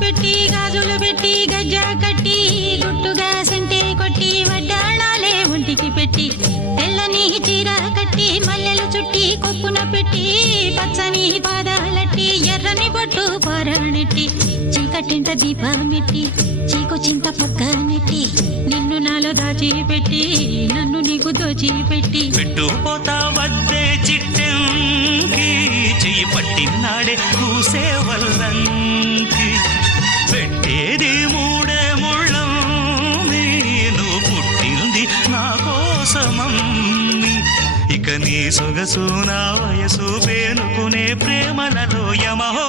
పెట్టి గాజులు పెట్టి గజ్జా కట్టి గుట్టుగా సెంటే కొట్టి వడ్డాణాలే ఒంటికి పెట్టి తెల్లని చీర కట్టి మల్లెలు చుట్టి కొప్పున పెట్టి పచ్చని పాదాలట్టి ఎర్రని బొట్టు పారాణెట్టి చీకటింట దీపమెట్టి చీకు చింత పక్క నెట్టి నిన్ను నాలో దాచిపెట్టి నన్ను నీకు దోచిపెట్టి పెట్టుపోతా వద్దే చిట్టంకి చెయ్యి పట్టినాడే కూసే వల్లంకి పెట్టేది మూడే ముళ్ళం నువ్వు పుట్టింది నా కోసమమ్మి ఇక నీ సొగసు నా వయసు పేనుకునే ప్రేమలలో యమహో